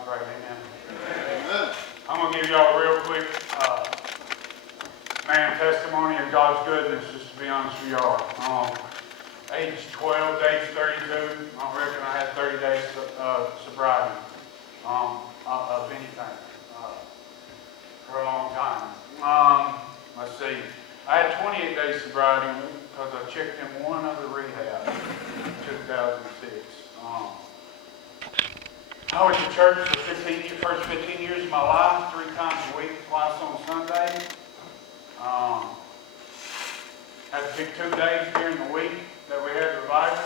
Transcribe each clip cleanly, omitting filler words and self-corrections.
All right, amen. I'm going to give y'all a real quick testimony of God's goodness, just to be honest with y'all. Age 12 to age 32, I reckon I had 30 days sobriety of anything for a long time. Let's see. I had 28 days sobriety because I checked in one other rehab in 2006. I went to church for first 15 years of my life, 3 times a week, twice on Sunday. Had to pick 2 days during the week that we had revival.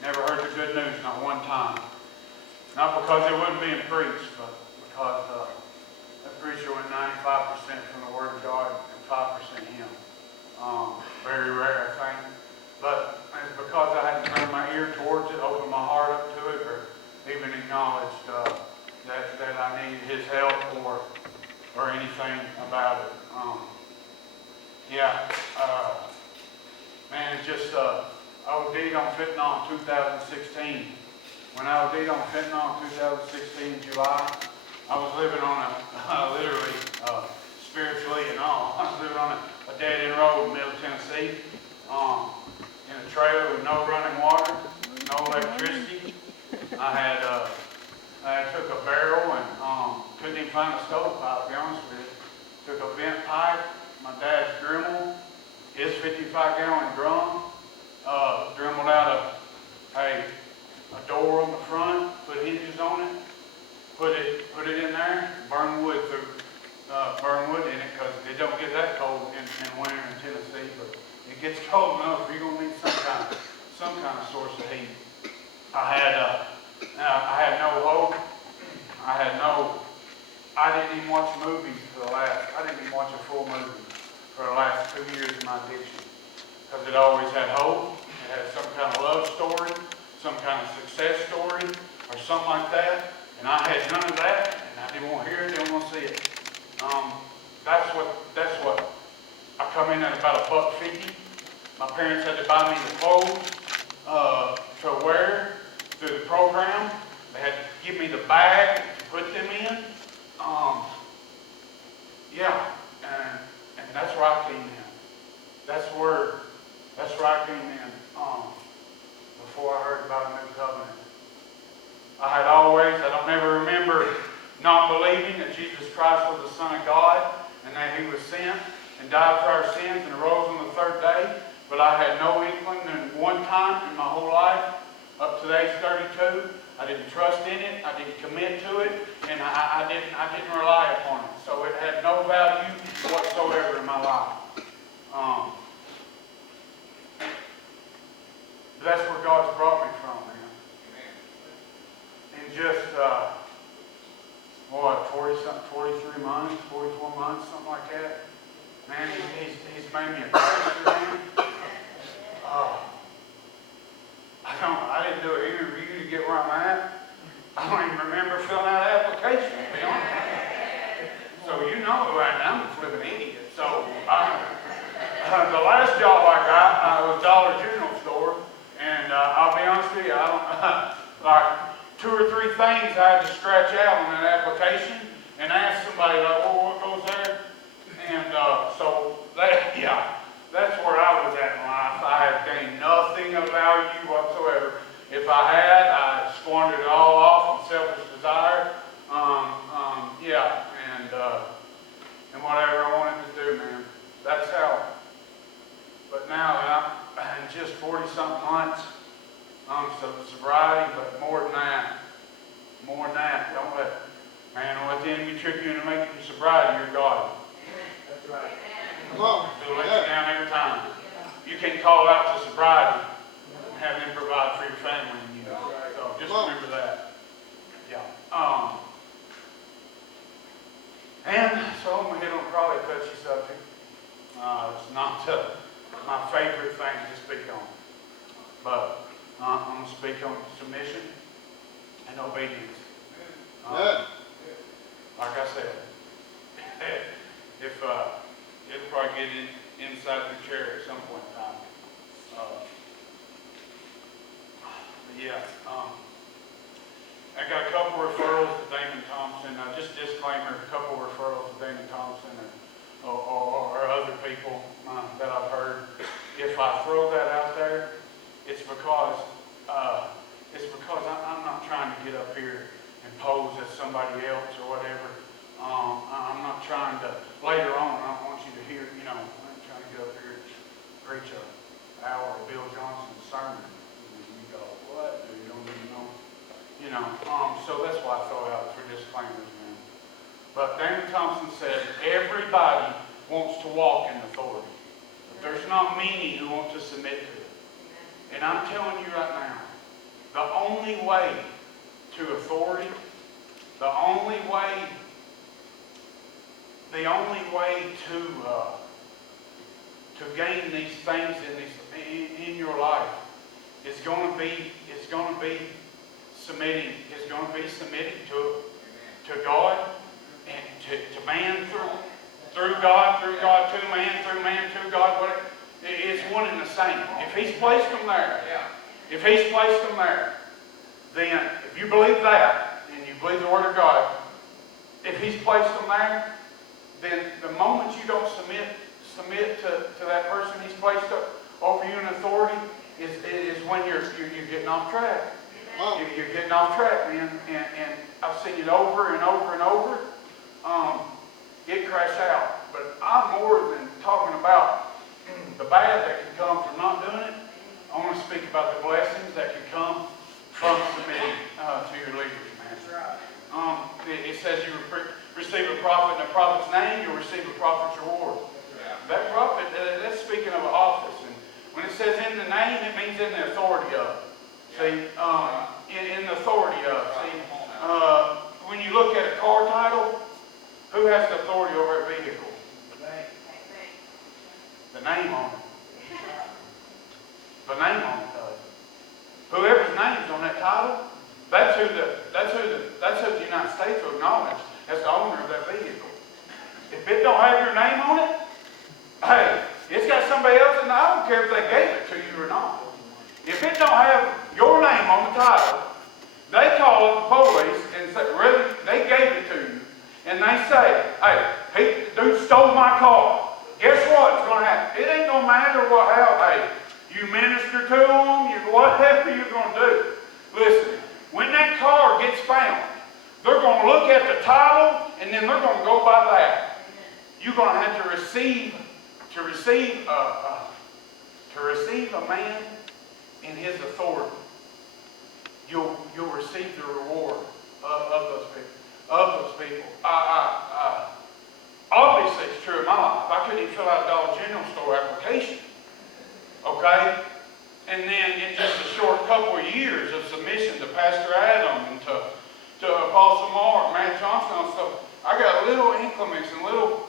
Never heard the good news, not one time. Not because it wasn't being preached, but because the preacher went 95% from the Word of God and 5% him. Very rare thing. But it's because I hadn't turned my ear towards it, opened my heart up to it, or even acknowledged that I needed his help or anything about it. Man, it's just, I OD'd on fentanyl in 2016. When I OD'd on fentanyl in 2016, July, I was living on literally, spiritually and all, I was living on a dead-end road in Middle Tennessee, in a trailer with no running water, no electricity. I took a barrel and couldn't even find a stovepipe, to be honest with you. Took a bent pipe, my dad's Dremel, his 55-gallon drum, Dremeled out a door on the front, put hinges on it, put it in there, burn wood in it because it don't get that cold in winter in Tennessee, but it gets cold enough you're gonna need some kind of source of heat. I had no hope. I didn't even watch movies I didn't even watch a full movie for the last 2 years of my addiction. Because it always had hope. It had some kind of love story, some kind of success story, or something like that. And I had none of that, and I didn't want to hear it, didn't want to see it. That's what I come in at about $1.50. My parents had to buy me the clothes to wear through the program. They had to give me the bag to put them in. And that's where I came in. That's where I came in before I heard about a new covenant. I don't ever remember not believing that Jesus Christ was the Son of God and that He was sent and died for our sins and arose on the 3rd day. But I had no inkling that one time in my whole life, up to age 32, I didn't trust in it, I didn't commit to it, and I didn't rely upon it. So it had no value whatsoever in my life. But that's where God's brought me from, man. In just 43 months, 44 months, something like that. Man, he's made me a pastor, man. I didn't do an interview to get where I'm at. I don't even remember filling out an application, to be honest. So you know who I am. I'm a flipping idiot. So the last job I got was Dollar General store, and I'll be honest with you, I don't like 2 or 3 things I had to scratch out on that application and ask somebody like, "Well, what goes there?" And that's where I was at in life. I had gained nothing of value whatsoever. If I had, I squandered it all off on selfish desire. And whatever I wanted to do, man. That's how. But now that I'm in just 40-something months, sobriety, but more than that. Don't let the enemy trick you into making you sobriety. You're God. That's right. Come on. He'll let you down every time. You can't call out to sobriety and have them provide for your family. So just remember that. Yeah. And so I'm going to hit on probably a touchy subject. It's not my favorite thing to speak on. But I'm going to speak on submission and obedience. Like I said, if it'll probably get inside the chair at some point in time. I got a couple of if I throw that out there, it's because I'm not trying to get up here and pose as somebody else or whatever. I'm not trying to, later on, I don't want you to hear, I'm not trying to get up here and preach an hour of Bill Johnson's sermon. And you go, what? You don't even know. So that's why I throw out for disclaimers, man. But Daniel Thompson said, everybody wants to walk in authority. But there's not many who want to submit to it. And I'm telling you right now, the only way to authority, the only way to gain these things in your life is going to be submitting. It's going to be submitting to God and to man through God to man to God. Whatever. It's one and the same. If He's placed them there, then if you believe that and you believe the Word of God, if He's placed them there, then the moment you don't submit to that person He's placed over you in authority is when you're getting off track. You're getting off track, man. And I've seen it over and over and over. It crashed out. But I'm more than talking about the bad that can come from not doing it. I want to speak about the blessings that can come from submitting to your leaders, man. It says you receive a prophet in a prophet's name, you'll receive a prophet's reward. That prophet, that's speaking of an office. And when it says in the name, it means in the authority of. See, in the authority of. See, when you look at a car title, who has the authority over a vehicle? The name on it. The name on it does. Whoever's name's on that title, that's who the United States will acknowledge as the owner of that vehicle. If it don't have your name on it, hey, it's got somebody else, and I don't care if they gave it to you or not. If it don't have your name on the title, they call up the police and say, really, they gave it to you, and they say, hey, dude stole my car. Guess what's going to happen? It ain't going to matter how, you minister to them, whatever you're going to do. Listen, when that car gets found, they're going to look at the title, and then they're going to go by that. You're going to have to receive a man in his authority. You'll receive the reward of those people. Obviously, it's true in my life. I couldn't even fill out a Dollar General store application. Okay? And then in just a short couple of years of submission to Pastor Adam and to Apostle Mark, Matt Johnson and stuff, I got little increments and little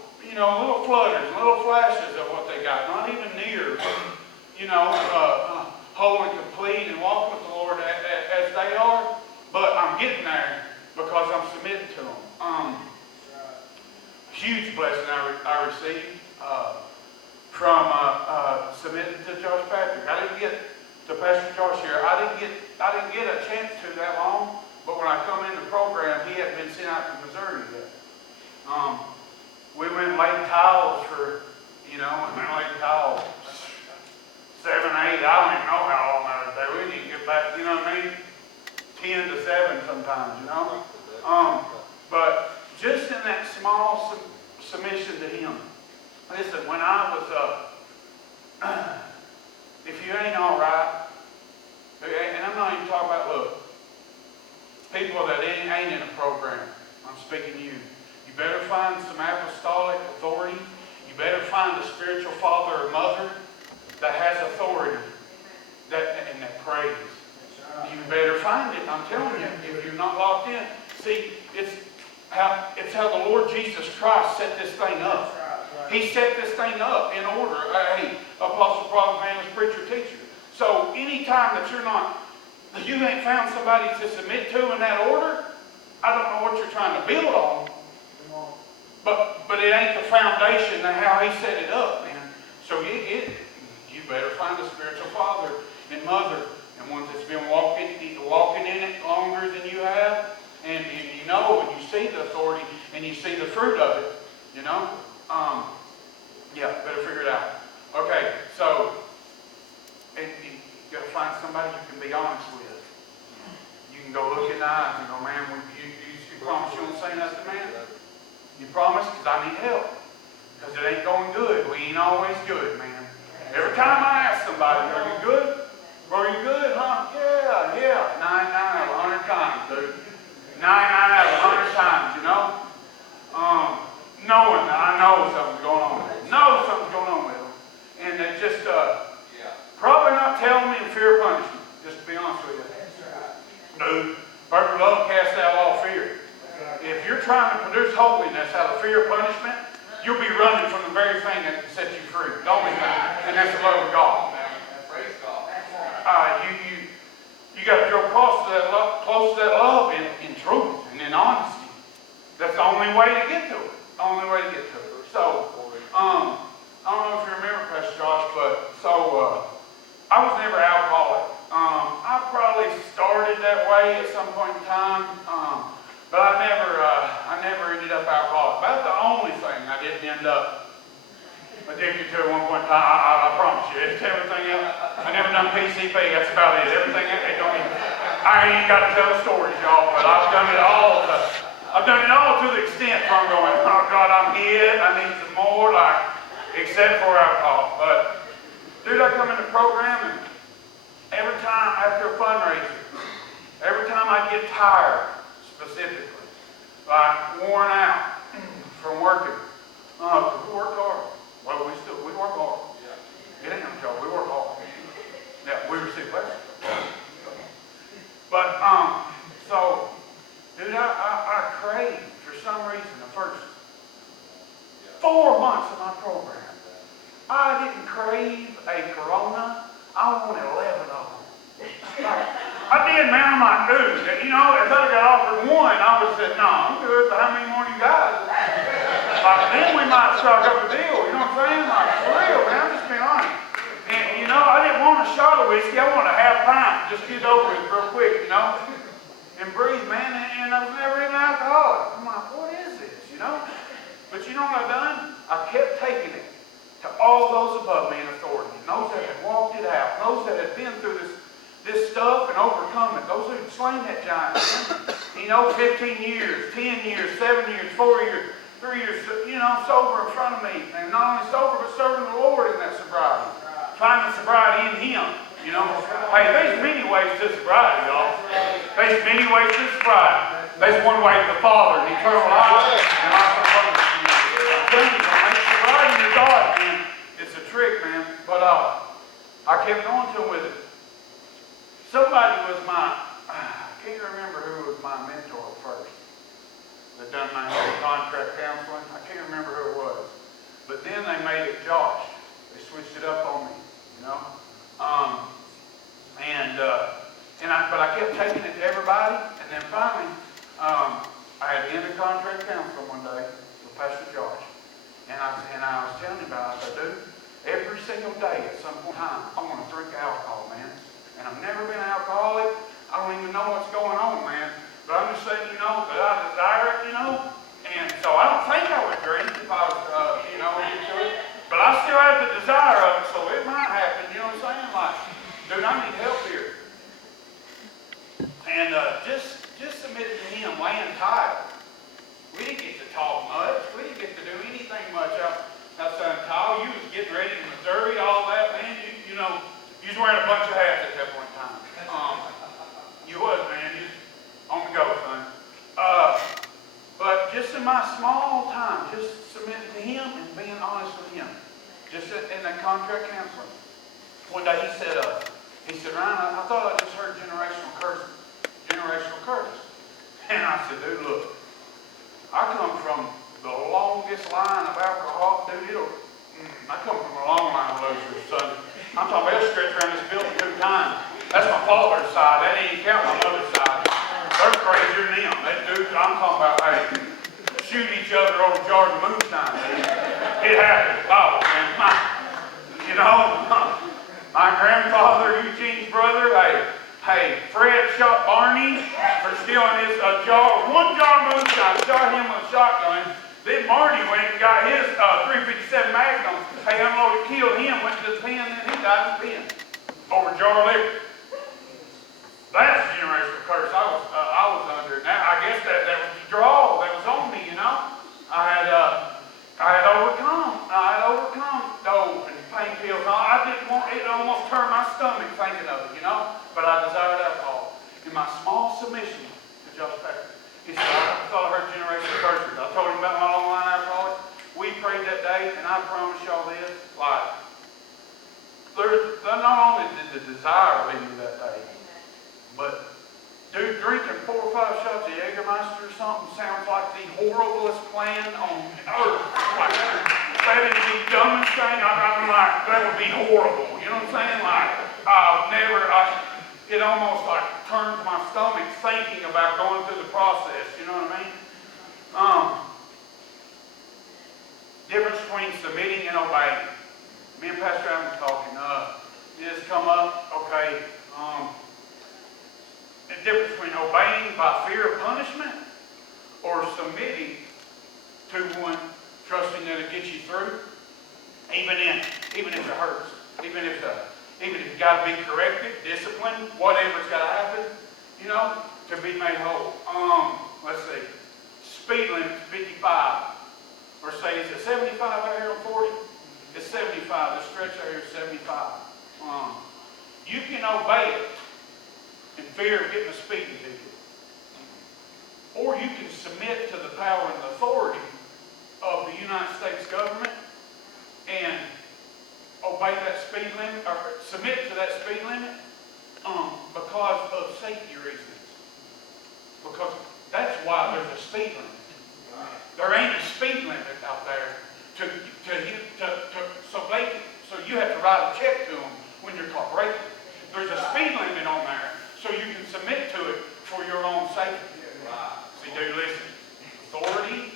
flutters, little flashes of what they got. Not even near, whole and complete and walking with the Lord as they are. But I'm getting there because I'm submitted to them. Huge blessing I received from submitting to Josh Patrick. I didn't get to Pastor Josh here. I didn't get a chance to that long. But when I come in the program, he hadn't been sent out to Missouri yet. We went and laid tiles for, 7, 8. I don't even know how long I was there. We didn't get back, 10 to 7 sometimes, But just in that small submission to Him. Listen, when I was, if you ain't all right, and I'm not even talking about, look, people that ain't in a program, I'm speaking to you. You better find some apostolic authority. You better find a spiritual father or mother that has authority and that prays. You better find it. I'm telling you, if you're not locked in. See, it's how the Lord Jesus Christ set this thing up. He set this thing up in order. Apostle, prophet, evangelist, preacher, teacher. So anytime that you ain't found somebody to submit to in that order, I don't know what you're trying to build on. But it ain't the foundation of how He set it up, man. So you better find a spiritual father and mother, and one that's been walking in it longer than you have, and when you see the authority and you see the fruit of it, better figure it out. Okay, so to find somebody you can be honest with. You can go look in the eyes and go, man, you promise you won't say nothing, man? You promise? Because I need help. Because it ain't going good. We ain't always good, man. Every time I ask somebody, are you good? Are you good, huh? Yeah. 9 out of 100 times, dude. 9 out of 100 times, you know? Knowing that I know something's going on with them. Know something's going on with them. And they just, probably not telling me in fear of punishment, just to be honest with you. Dude, perfect love casts out all fear. If you're trying to produce holiness out of fear of punishment, you'll be running from the very thing that can set you free. The only thing. And that's the love of God. Praise God. You got to draw close to that love in truth and in honesty. That's the only way to get to it. Only way to get to it. So, I don't know if you remember, Pastor Josh, but I was never alcoholic. I probably started that way at some point in time, but I never ended up alcoholic. About the only thing I didn't end up addicted to at one point in time. I promise you, it's everything else. I never done PCP. That's about it. Everything else, I ain't got to tell stories, y'all, but I've done it all. I've done it all to the extent where I'm going, oh God, I'm hid. I need some more, except for alcohol. But, dude, I come in the program and every time after a fundraiser, every time I get tired, specifically, worn out from working, we work hard. Well, we work hard. It ain't no joke, we work hard. Yeah, we receive blessings. But, so, dude, I crave, for some reason, the first 4 months of my program, I didn't crave a Corona. I wanted 11 of them. I did, man. I'm like, dude, as I got offered one, I was said, no, I'm good, but how many more do you got? Then we might start up a deal, you know what I'm saying? For real, man, I'm just being honest. And, I didn't want a shot of whiskey. I wanted a half pint, just get over it real quick, and breathe, man, and I was never even alcoholic. I'm like, what is this, But you know what I've done? I kept taking it to all those above me in authority, and those that had walked it out, those that had been through this stuff and overcome it, those who had slain that giant, 15 years, 10 years, 7 years, 4 years, 3 years, sober in front of me, and not only sober, but serving the Lord in that sobriety, finding sobriety in Him, Hey, there's many ways to sobriety, y'all. There's many ways to sobriety. There's one way to the Father, and eternal life, and life abundant. I'm telling you, sobriety to God, man, it's a trick, man. But I kept going to him with it. Somebody was I can't remember who was my mentor first that done my contract counseling. I can't remember who it was. But then they made it Josh. They switched it up on me, But I kept taking it to everybody, and then finally, I had to end a contract counseling one day with Pastor Josh, and I was telling him about it. I said, dude, every single day at some point in time, I want to drink alcohol, man. And I've never been an alcoholic. I don't even know what's going on, man. But I'm just saying, that I desire it, And so I don't think I would drink if I was, into it. But I still have the desire of it, so it might happen, you know what I'm saying? Dude, I need help here. And just submitted to Him, laying tired. We didn't get to talk much. We didn't get to do anything much outside of Kyle. You was getting ready to Missouri, all that, man. You was wearing a bunch of hats at that point in time. You was, man. You was on the go, son. But just in my small time, just submitted to Him and being honest with Him. Just in that contract counseling. One day he said, Ryan, I thought I just heard generational curses. And I said, dude, look, I come from the longest line of alcohol, dude, I come from a long line of losers, son. I'm talking about, they'll stretch around this building 2 times. That's my father's side. That ain't even count my mother's side. They're crazier than them. They dudes, I'm talking about, shoot each other over jars of moonshine. It happens. Oh, man, my grandfather, Eugene's brother, Fred shot Barney for stealing his one jar of moonshine, shot him with a shotgun. Then Marty went and got his 357 Magnum. Unloaded, killed him, went to the pen, and he died in the pen. over a jar of liquor. That's a generational curse I was under. Now I guess that was the draw that was on me, you know. I had overcome dope and pain pills. I didn't want it. Almost turned my stomach thinking of it, you know. But I desired alcohol. In my small submission to Josh Packer, he said, I thought I heard generational curses. I told him about my long-line alcoholic. We prayed that day, and I promise y'all this, like, not only did the desire leave me that day, but dude, drinking 4 or 5 shots of Jägermeister or something sounds like the horriblest plan on earth. Like, that is the dumbest thing. I'm like, that would be horrible. You know what I'm saying? Like, it almost like turns my stomach thinking about going through the process. You know what I mean? Difference between submitting and obeying. Me and Pastor Adam was talking. This come up, okay. The difference between obeying by fear of punishment or submitting to one, trusting that it gets you through, even if it hurts, even if you got to be corrected, disciplined, whatever's got to happen, you know, to be made whole. Let's see, speed limit 55, or say, is it 75 out here on 40? It's 75. The stretch out here is 75. You can obey it in fear of getting a speeding ticket. Or you can submit to the power and authority of the United States government and obey that speed limit, or submit to that speed limit because of safety reasons. Because that's why there's a speed limit. There ain't a speed limit out there so you have to write a check to them when you're caught breaking. There's a speed limit on there, so you can submit to it for your own safety. See, dude, listen. Authority,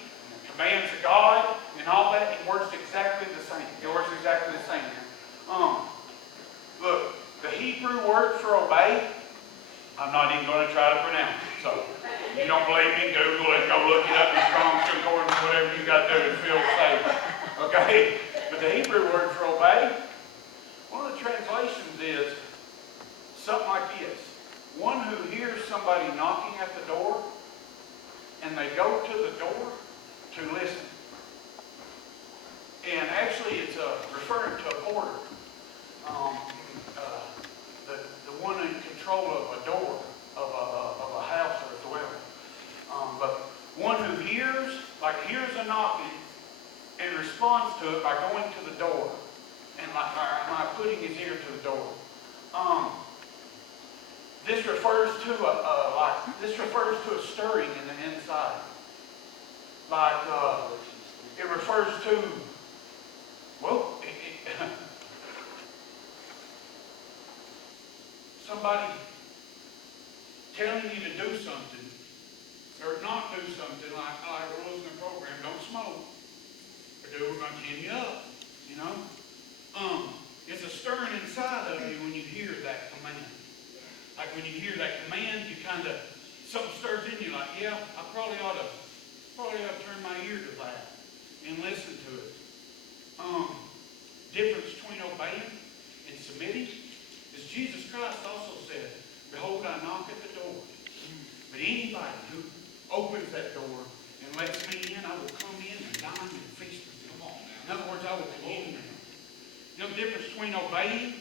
commands of God, and all that, it works exactly the same. It works exactly the same. Look, the Hebrew word for obey, I'm not even going to try to pronounce it. So, if you don't believe me, Google it, go look it up in Strong's Concordance, whatever you got to do to feel safe. Okay? But the Hebrew word for obey, one of the translations is something like this. One who hears somebody knocking at the door, and they go to the door to listen. And actually, it's referring to a porter. The one in control of a door of a house or a dwelling. But one who hears a knocking and responds to it by going to the door and by putting his ear to the door. This refers to a stirring in the inside. It refers to, somebody telling you to do something or not do something, like rules in the program, don't smoke, or we're going to chin you up, you know. It's a stirring inside of you when you hear that command. Like when you hear that command, you kind of, something stirs in you like, yeah, I probably ought to turn my ear to that and listen to it. Difference between obeying and submitting is Jesus Christ also said, behold, I knock at the door. But anybody who opens that door and lets me in, I will come in and dine and feast with them. In other words, I will commune with them. You know the difference between obeying,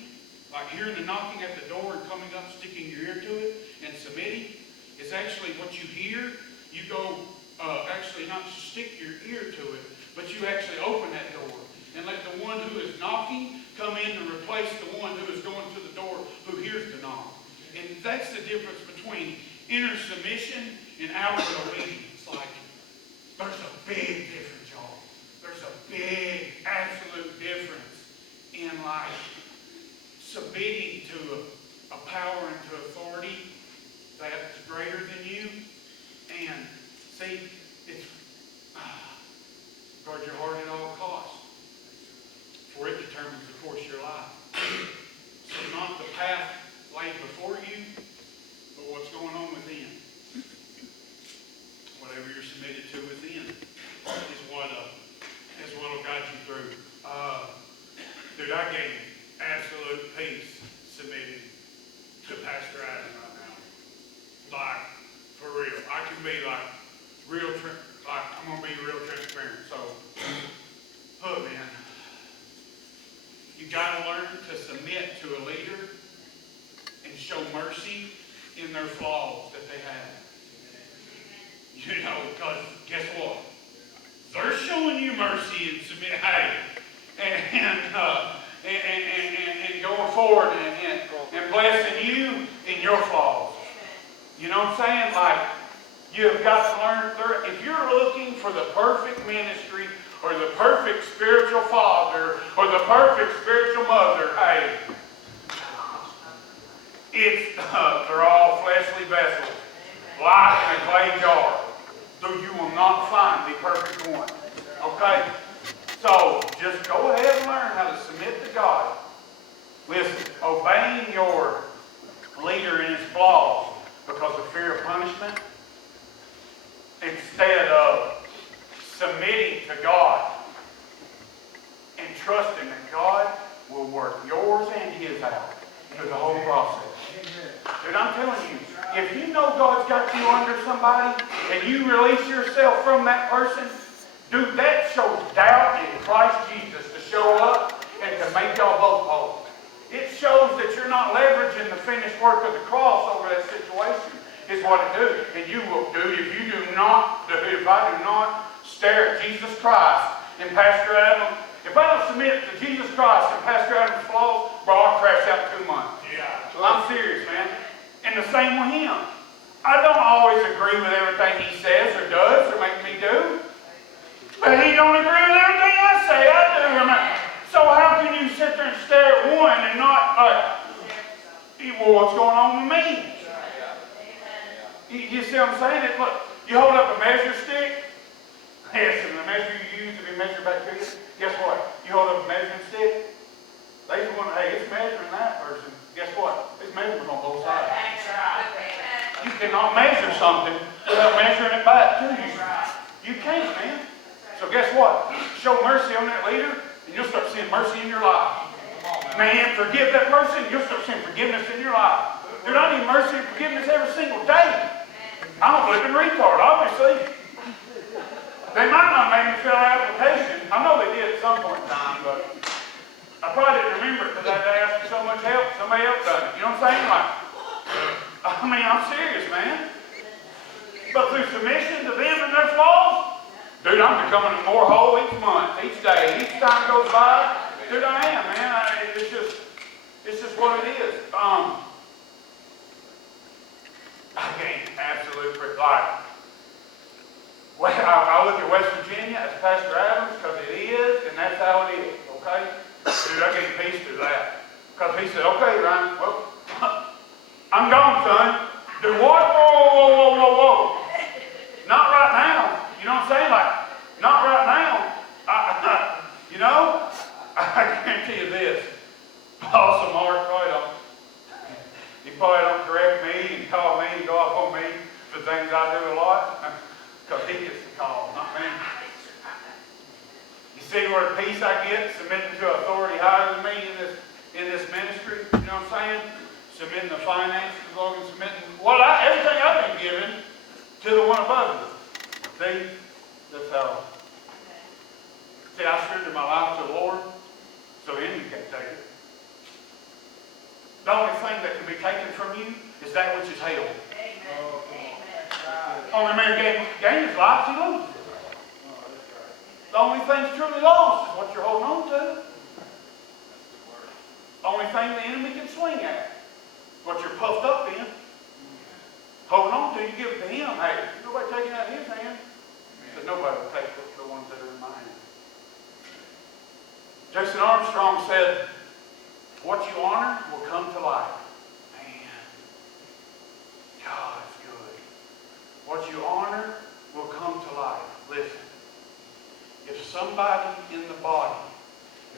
like hearing the knocking at the door and coming up, sticking your ear to it, and submitting, is actually what you hear. You go, actually not stick your ear to it, but you actually open that door and let the one who is knocking come in to replace the one who is going to the door who hears the knock. And that's the difference between inner submission and outward obedience. Like, there's a big difference, y'all. There's a big, absolute difference in like submitting to a power and to authority that's greater than you. And see, it's guard your heart at all costs, for it determines the course of your life. So not the path laid before you, but what's going on within. Whatever you're submitted to within is what'll guide you through. Dude, I gained absolute peace submitting I'm going to be real transparent. So, look, man, you got to learn to submit to a leader and show mercy in their flaws that they have. You know, because guess what? They're showing you mercy and submit, hey, and going forward and blessing you in your flaws. You know what I'm saying? Like, you've got to learn, if you're looking for the perfect ministry or the perfect spiritual father or the perfect spiritual mother, hey, they're all fleshly vessels, like in a clay jar. So you will not find the perfect one. Okay? So, just go ahead and learn how to submit to God. Listen, obeying your leader in his flaws because of fear of punishment, instead of submitting to God and trusting that God will work yours and his out through the whole process. Dude, I'm telling you, if you know God's got you under somebody and you release yourself from that person, dude, that shows doubt in Christ Jesus to show up and to make y'all both whole. It shows that you're not leveraging the finished work of the cross over that situation, is what it do. And you will, dude, if I do not stare at Jesus Christ and Pastor Adam, if I don't submit to Jesus Christ and Pastor Adam's flaws, bro, I'll crash out in 2 months. Yeah. I'm serious, man. And the same with him. I don't always agree with everything he says or does or makes me do. But he don't agree with everything I say. I do. So how can you sit there and stare at one and not, well, what's going on with me? You see what I'm saying? Look, you hold up a measure stick. Yes, and the measure you use to be measured back to you. Guess what? You hold up a measuring stick. They just want, hey, it's measuring that person. Guess what? It's measuring on both sides. You cannot measure something without measuring it back to you. You can't, man. So guess what? Show mercy on that leader, and you'll start seeing mercy in your life. Man, forgive that person, you'll start seeing forgiveness in your life. Dude, I need mercy and forgiveness every single day. I'm a flipping retard, obviously. They might not make me fill out an application. I know they did at some point in time, but I probably didn't remember it because I had to ask for so much help. Somebody else done it. You know what I'm saying? Like, I'm serious, man. But through submission to them and their flaws, dude, I'm becoming more whole each month, each day, each time goes by. Dude, I am, man. It's just what it is. I can't absolutely like. Well, I look at West Virginia as Pastor Adams because it is, and that's how it is. Okay, dude, I gave peace to that because he said, "Okay, Ryan, well, I'm gone, son." Dude, what? Whoa. Not right now. You know what I'm saying? Like, not right now. I guarantee you this. Apostle Mark he probably don't correct me and call me and go off on me for things I do a lot. Because he gets the call, not me. You see where the peace I get submitting to authority higher than me in this ministry? You know what I'm saying? Submitting the finances, Lord, and submitting everything I've been given to the one above me. See? That's how. See, I surrendered my life to the Lord, so the enemy can't take it. The only thing that can be taken from you is that which is held. Only man gain his life, he loses it. The only thing that's truly lost is what you're holding on to. The only thing the enemy can swing at, what you're puffed up in. Holding on to, you give it to him. Hey, nobody taking out his hand. Because nobody will take the ones that are in my hand. Jason Armstrong said, what you honor will come to life. Man, God's good. What you honor will come to life. Listen, if somebody in the body,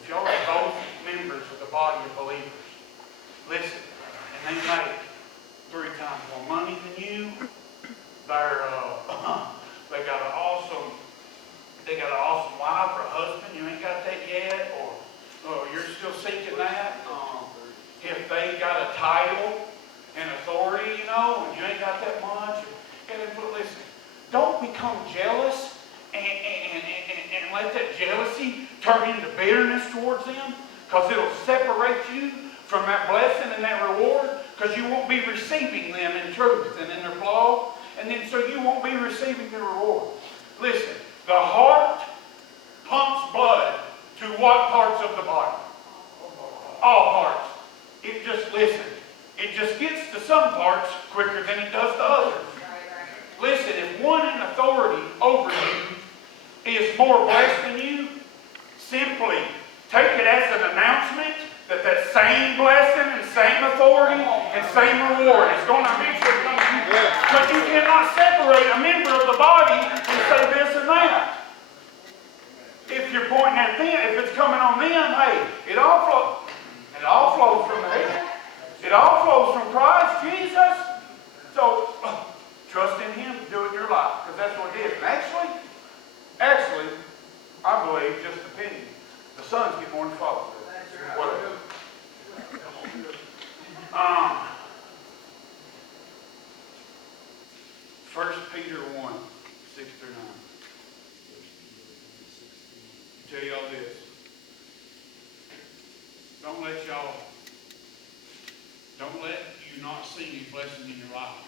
if y'all are both members of the body of believers, listen, and they make 3 times more money than you, they got an awesome wife or husband, you ain't got that yet, or you're still seeking that. If they got a title and authority, and you ain't got that much, listen, don't become become jealous and let that jealousy turn into bitterness towards them, because it'll separate you from that blessing and that reward, because you won't be receiving them in truth and in their flaw, and then so you won't be receiving the reward. Listen, the heart pumps blood to what parts of the body? All parts. It just, listen, it just gets to some parts quicker than it does to others. Listen, if one in authority over you is more blessed than you, simply take it as an announcement that that same blessing and same authority and same reward is going to eventually come to you. Because you cannot separate a member of the body and say this and that. If you're pointing at them, if it's coming on them, hey, it all flows from the head. It all flows from Christ Jesus. So, trust in Him to do it in your life, because that's what it is. And actually, I believe, just opinion, the sons get more than fathers do. Whatever. 1 Peter 1, 6 through 9. I tell y'all this. Don't let you not see a blessing in your life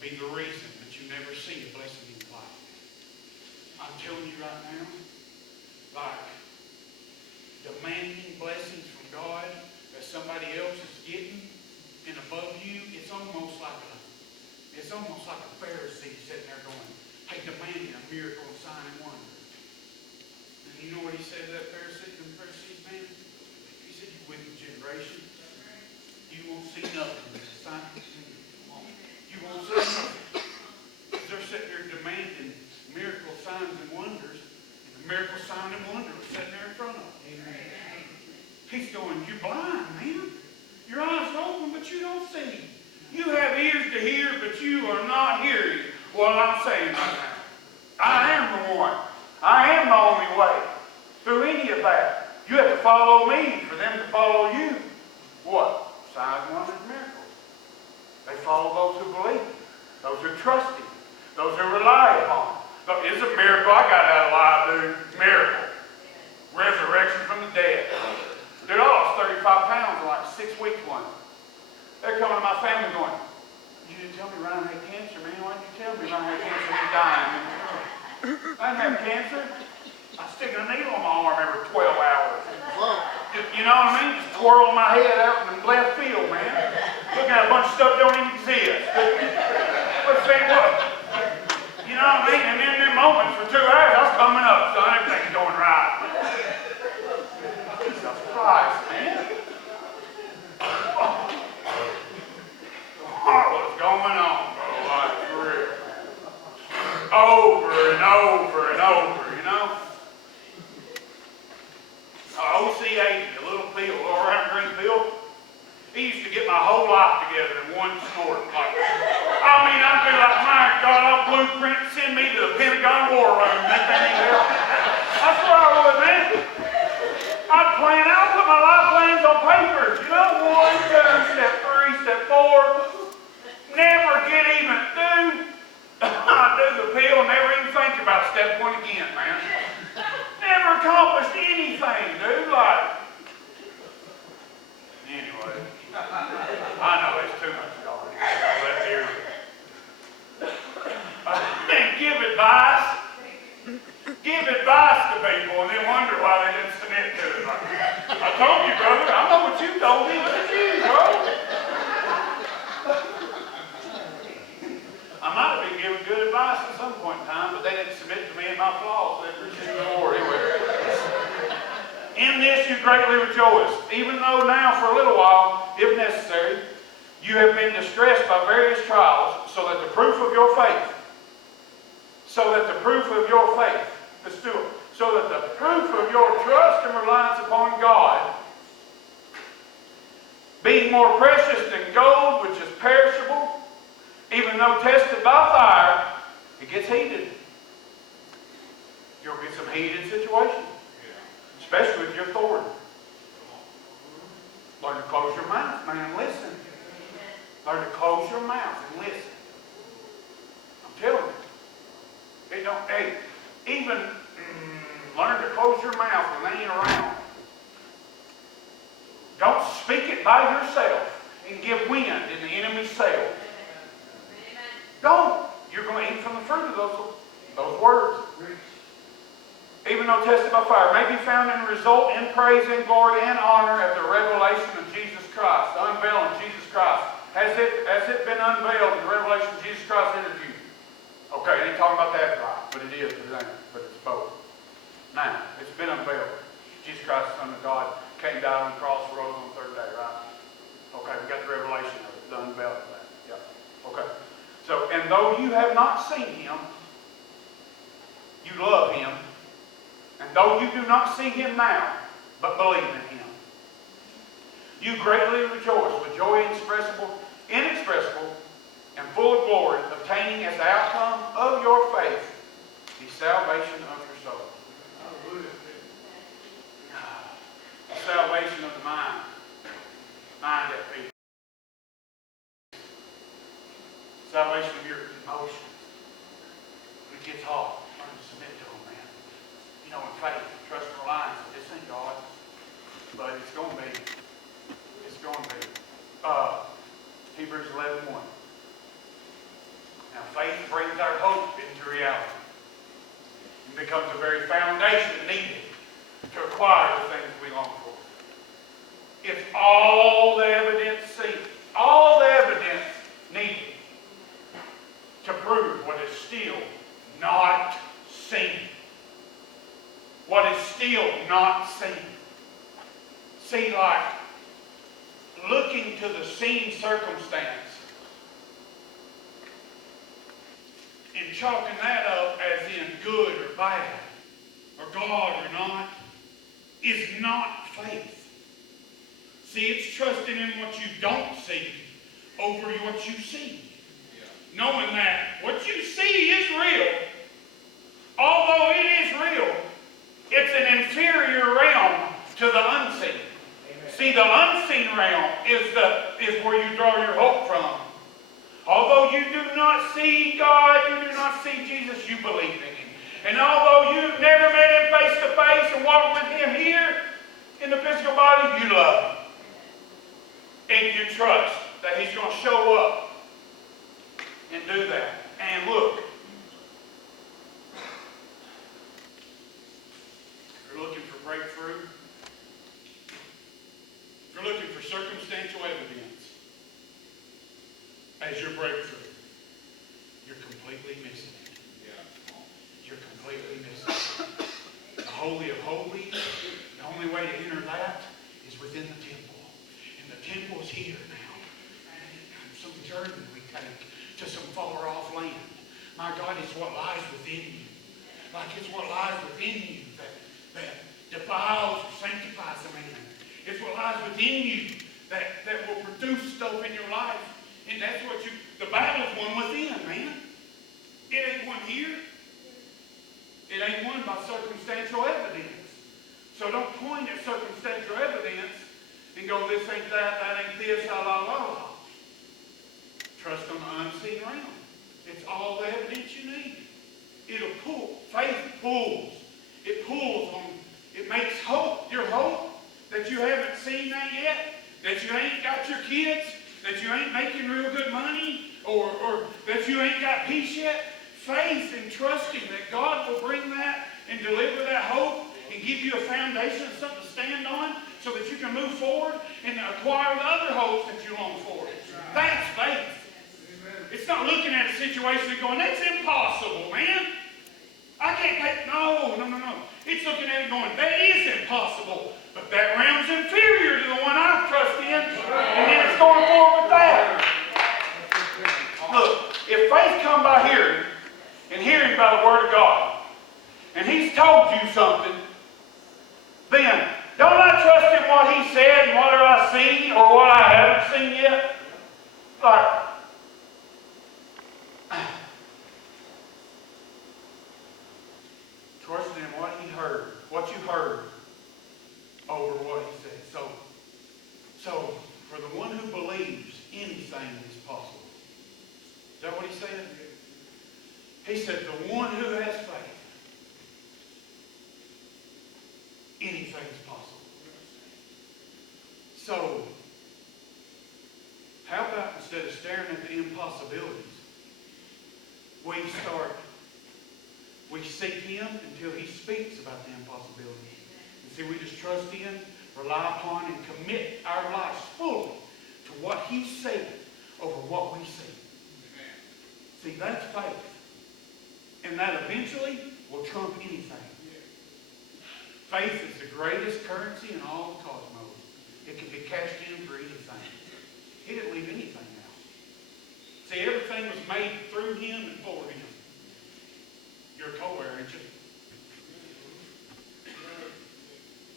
be the reason that you never see a blessing in your life. I'm telling you right now, like demanding blessings from God that somebody else is getting and above you, it's almost like a Pharisee sitting there going, hey, demanding a miracle, a sign, and wonder. And you know what he said to that Pharisee, man? He said, you wicked generation, you won't see nothing. You won't see nothing. They're sitting there demanding miracle signs and wonders, and the miracle sign and wonder was sitting there in front of them. He's going, you're blind, man. Your eyes are open, but you don't see. You have ears to hear, but you are not hearing what I'm saying right now. I am the one. I am the only way through any of that. You have to follow me for them to follow you. What? Signs, wonders, miracles. They follow those who believe, those who trust Him, those who rely upon Him. It's a miracle I got out of life, dude. Miracle. Resurrection from the dead. Dude, I lost 35 pounds in like 6 weeks once. They're coming to my family going, you didn't tell me Ryan had cancer, man. Why didn't you tell me Ryan had cancer? He's dying. I didn't have cancer. I was sticking a needle in my arm every 12 hours. You know what I mean? Just twirling my head out in the left field, man. Looking at a bunch of stuff that don't even exist. But say what? You know what I mean? And in them moments for 2 hours, I was coming up, so everything's going right. Jesus Christ, man. What was going on, bro? Like, for real. Over and over and over, you know? OC80, a little pill, a little round green pill. He used to get my whole life together in one snort. Like, I'd be like, my God, I'll blueprint, send me to the Pentagon War Room. That thing ain't there. That's where I was, man. I'd put my life plans on papers, you know, 1, 2, step 3, step 4. Never get even do the pill, never even think about step 1 again, man. Never accomplished anything, dude. Like, anyway, I know it's too much talking. Let's hear it. And give advice to people, and then wonder why they didn't submit to it. Like, I told you, brother. I know what you told me. Look at you, bro. I might have been given good advice at some point in time, but they didn't submit to me and my flaws. They appreciate the Lord anyway. In this you greatly rejoice, even though now for a little while, if necessary, you have been distressed by various trials, so that the proof of your faith, let's do it, so that the proof of your trust and reliance upon God, being more precious than gold, which is perishable, even though tested by fire, it gets heated. You'll get some heated situations, especially with your authority. Learn to close your mouth, man, and listen. Learn to close your mouth and listen. I'm telling you. don't, hey, even learn to close your mouth when they ain't around. Don't speak it by yourself and give wind in the enemy's sail. Don't. You're going to eat from the fruit of those words. Even though tested by fire may be found in result in praise and glory and honor at the revelation of Jesus Christ, the unveiling of Jesus Christ. Has it been unveiled in the revelation of Jesus Christ entered you? Okay, I ain't talking about that right, but it is, but it's both. Now, it's been unveiled. Jesus Christ, the Son of God, came down on the cross, rose on the third day, right? Okay, we got the revelation of it, the unveiling of that. Yeah. Okay. So, and though you have not seen him, you love him. And though you do not see him now, but believe in him, you greatly rejoice with joy inexpressible, and full of glory, obtaining as the outcome of your faith the salvation of your soul. Hallelujah. The salvation of the mind. Mind at peace. Salvation of your emotions. When it gets hard, learn to submit to them, man. You know, in faith, trust and reliance. This ain't God, but it's going to be. It's going to be. Hebrews 11:1. Now, faith brings our hope into reality. It becomes the very foundation needed to acquire the things we long for. It's all the evidence seen, all the evidence needed to prove what is still not seen. What is still not seen. See, like looking to the seen circumstance and chalking that up as in good or bad, or God or not, is not faith. See, it's trusting in what you don't see over what you see. Knowing that what you see is real. Although it is real, it's an inferior realm to the unseen. Amen. See, the unseen realm is where you draw your hope from. Although you do not see God, you do not see Jesus, you believe in him. And although you've never met him face to face and walked with him here in the physical body, you love him. And you trust that he's going to show up and do that. And look, if you're looking for breakthrough, if you're looking for circumstantial evidence as your breakthrough, you're completely missing it. You're completely missing it. The Holy of Holies, the only way to enter that is within the temple. And the temple is here now. And some journey we take to some far off land. My God, it's what lies within you. Like it's what lies within you that defiles or sanctifies a man. It's what lies within you that will produce stuff in your life. And that's what the battle's won within, man. It ain't won here. It ain't won by circumstantial evidence. So don't point at circumstantial evidence and go, this ain't that ain't this, la la la. Trust on the unseen realm. It's all the evidence you need. It'll pull. Faith pulls. It pulls on. It makes hope. Your hope that you haven't seen that yet, that you ain't got your kids, that you ain't making real good money, or that you ain't got peace yet. Faith and trusting that God will bring that and deliver that hope and give you a foundation, something to stand on, so that you can move forward and acquire the other hopes that you long for. That's faith. It's not looking at a situation and going, that's impossible, man. I can't take, no. It's looking at it going, that is impossible. But that realm's inferior to the one I trust in. And then it's going forward with that. Look, if faith come by hearing, and hearing by the Word of God, and he's told you something, then don't I trust in what he said and what I see or what I haven't seen yet? Like, trusting in what he heard, what you heard over what he said. So for the one who believes, anything is possible. Is that what he said? He said, the one who has faith, anything's possible. So, how about instead of staring at the impossibilities, we seek Him until He speaks about the impossibilities. And see, we just trust in, rely upon, and commit our lives fully to what He said over what we see. See, that's faith. And that eventually will trump anything. Faith is the greatest currency in all the cosmos. It can be cashed in for anything. He didn't leave anything out. See, everything was made through Him and for Him. You're a co-heir, aren't you?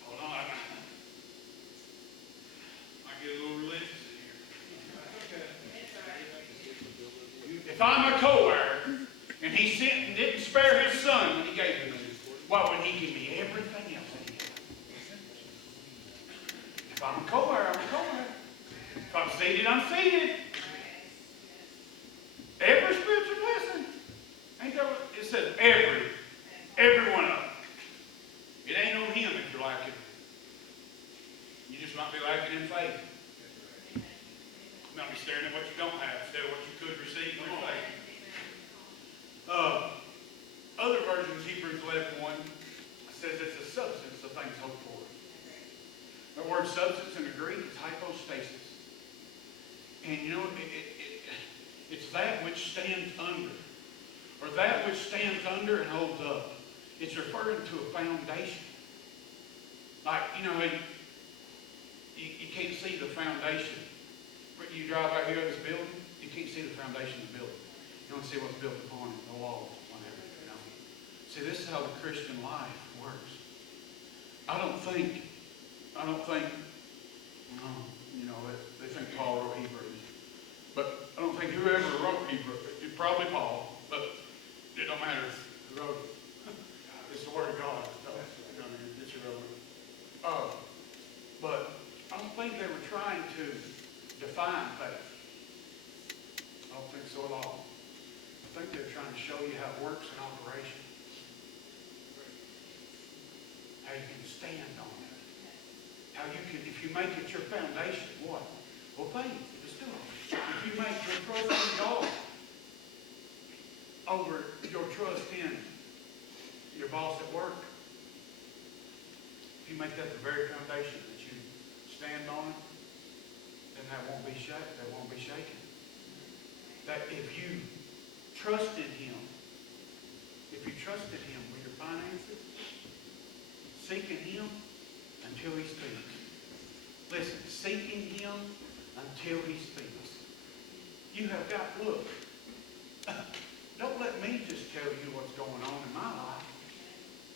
Hold on. I get a little religious in here. If I'm a co-heir, and He sent and didn't spare His Son when He gave Him, why wouldn't He give me everything else that He had? If I'm a co-heir, I'm a co-heir. If I'm seated, I'm seated. Every spiritual blessing. Ain't that what it says? Every one of them. It ain't on Him if you're lacking. You just might be lacking in faith. You might be staring at what you don't have instead of what you could receive through faith. Other versions, Hebrews 11:1, says it's a substance of things hoped for. The word substance in the Greek is hypostasis. And you know, it's that which stands under. Or that which stands under and holds up. It's referring to a foundation. Like, you know, you can't see the foundation. But you drive out here in this building, you can't see the foundation of the building. You don't see what's built upon it, the walls, whatever, you know. See, this is how the Christian life works. I don't think, you know, they think Paul wrote Hebrews. But I don't think whoever wrote Hebrews, it's probably Paul, but it don't matter who wrote it. It's the Word of God. It's irrelevant. But I don't think they were trying to define faith. I don't think so at all. I think they're trying to show you how it works in operation. How you can stand on it. How you can, if you make it your foundation, what? Well, faith. It's still, if you make your trust in God over your trust in your boss at work, if you make that the very foundation that you stand on, then that won't be shaken. That if you trusted Him with your finances, seeking Him until He speaks. Listen, seeking Him until He speaks. You have got, look, don't let me just tell you what's going on in my life.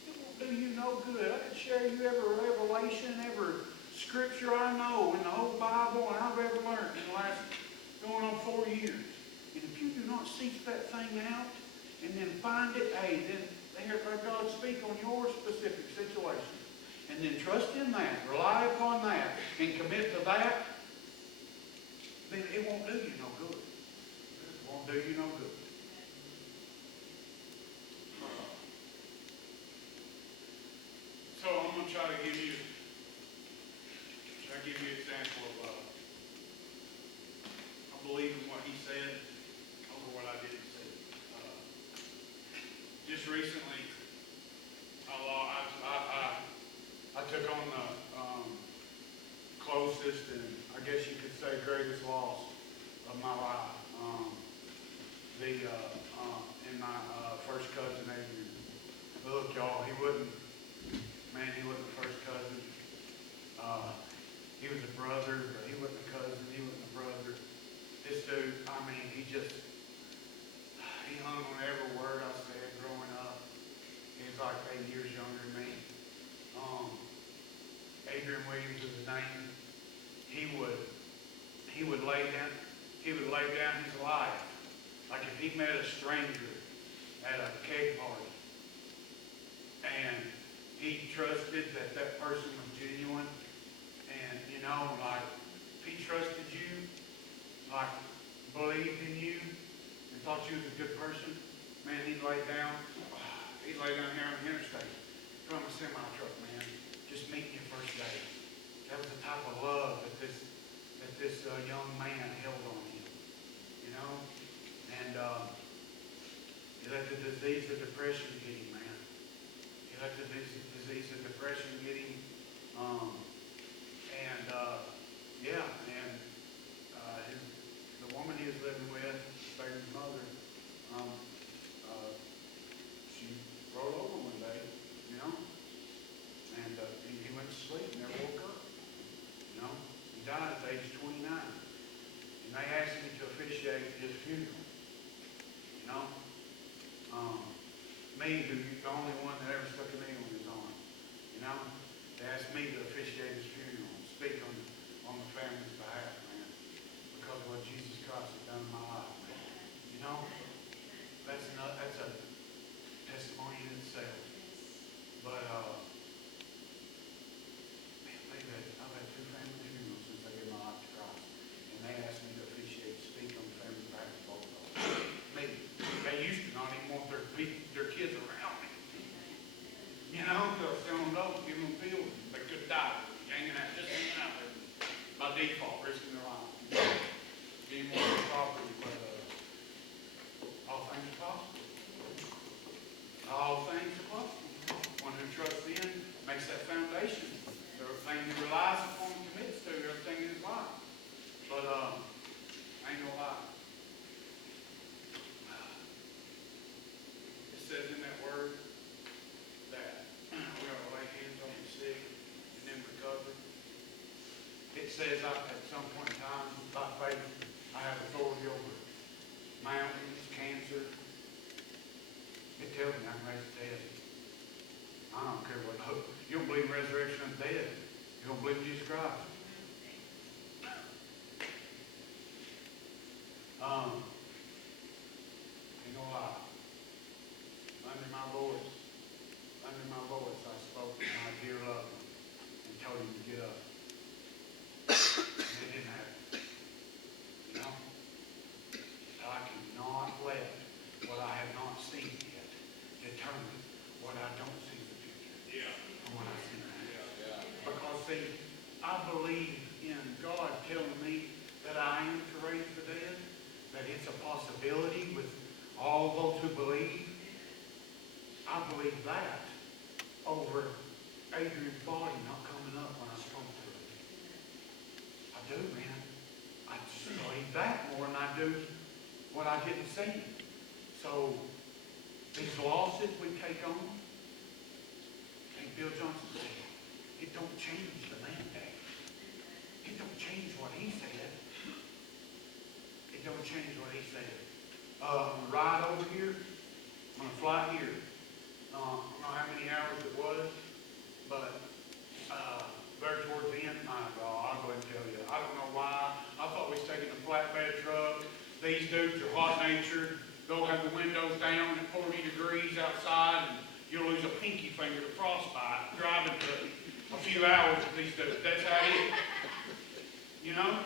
It won't do you no good. I can share you every revelation, every scripture I know in the whole Bible and I've ever learned in the last going on 4 years. And if you do not seek that thing out and then find it, hey, then hear God speak on your specific situation. And then trust in that, rely upon that, and commit to that, then it won't do you no good. It won't do you no good. So I'm going to try to give you an example of I believe in what He said over what I didn't see. Just recently, I took on the closest and I guess you could say greatest loss of my life. In my first cousin, Adrian. Look, y'all, he wasn't the first cousin. He was a brother, but he wasn't a cousin. He wasn't a brother. This dude, I mean, he hung on every word I said growing up. He was like 8 years younger than me. Adrian Williams was his name. He would lay down his life. Like if he met a stranger at a keg party and he trusted that that person was genuine and, you know, like if he trusted you, like believed in you and thought you was a good person, Man, he'd lay down here on the interstate from a semi truck, man. Just meeting your first day. That was the type of love that this young man held on him, you know. And he let the disease of depression get him, man. He let the disease of depression get him. The woman he was living with, Baron's mother, she rolled over one day, you know, and he went to sleep, never woke up, you know. He died at age 29, and they asked me to officiate his funeral, you know. Me, who's the only one that ever stuck a needle in his arm, you know. They asked me to officiate his funeral, speak on the family's behalf, man, because of what Jesus Christ has done in my life, man. You know, that's a testimony in itself. But man, I've had 2 family funerals since I gave my life to Christ, and they asked me to officiate, speak on the family's behalf of both of them. They used to not even want their kids around me. You know, because they don't know, give them pills, they could die. Hanging out with them. By default, risking their life. Getting more of the property, but all things are possible. All things are possible. One who trusts in makes that foundation. Everything he relies upon and commits to, everything in his life. But ain't no lie. It says in that word that we ought to lay hands on the sick and then recover. It says at some point in time, by faith, I have authority over mountains, cancer. It tells me I can raise the dead. I don't care what hope. You don't believe in resurrection of the dead. You don't believe in Jesus Christ. You know why? Under my voice, I spoke to my dear loved one and told him to get up. And it didn't happen. You know? I cannot let what I have not seen yet determine what I don't see in the future. Yeah. And what I see now. Yeah. Because see, I believe in God telling me that I am to raise the dead, that it's a possibility with all those who believe. I believe that over Adrian's body not coming up when I spoke to it. I do, man. I just believe that more than I do what I didn't see. So, these losses we take on, like Bill Johnson said, it don't change the mandate. It don't change what he said. It don't change what he said. I'm going to ride over here. I'm going to fly here. I don't know how many hours it was, but there towards the end, I'll go ahead and tell you. I don't know why. I thought we was taking a flatbed truck. These dudes are hot-natured. They'll have the windows down at 40 degrees outside, and you'll lose a pinky finger to frostbite driving for a few hours with these dudes. That's how it is. You know?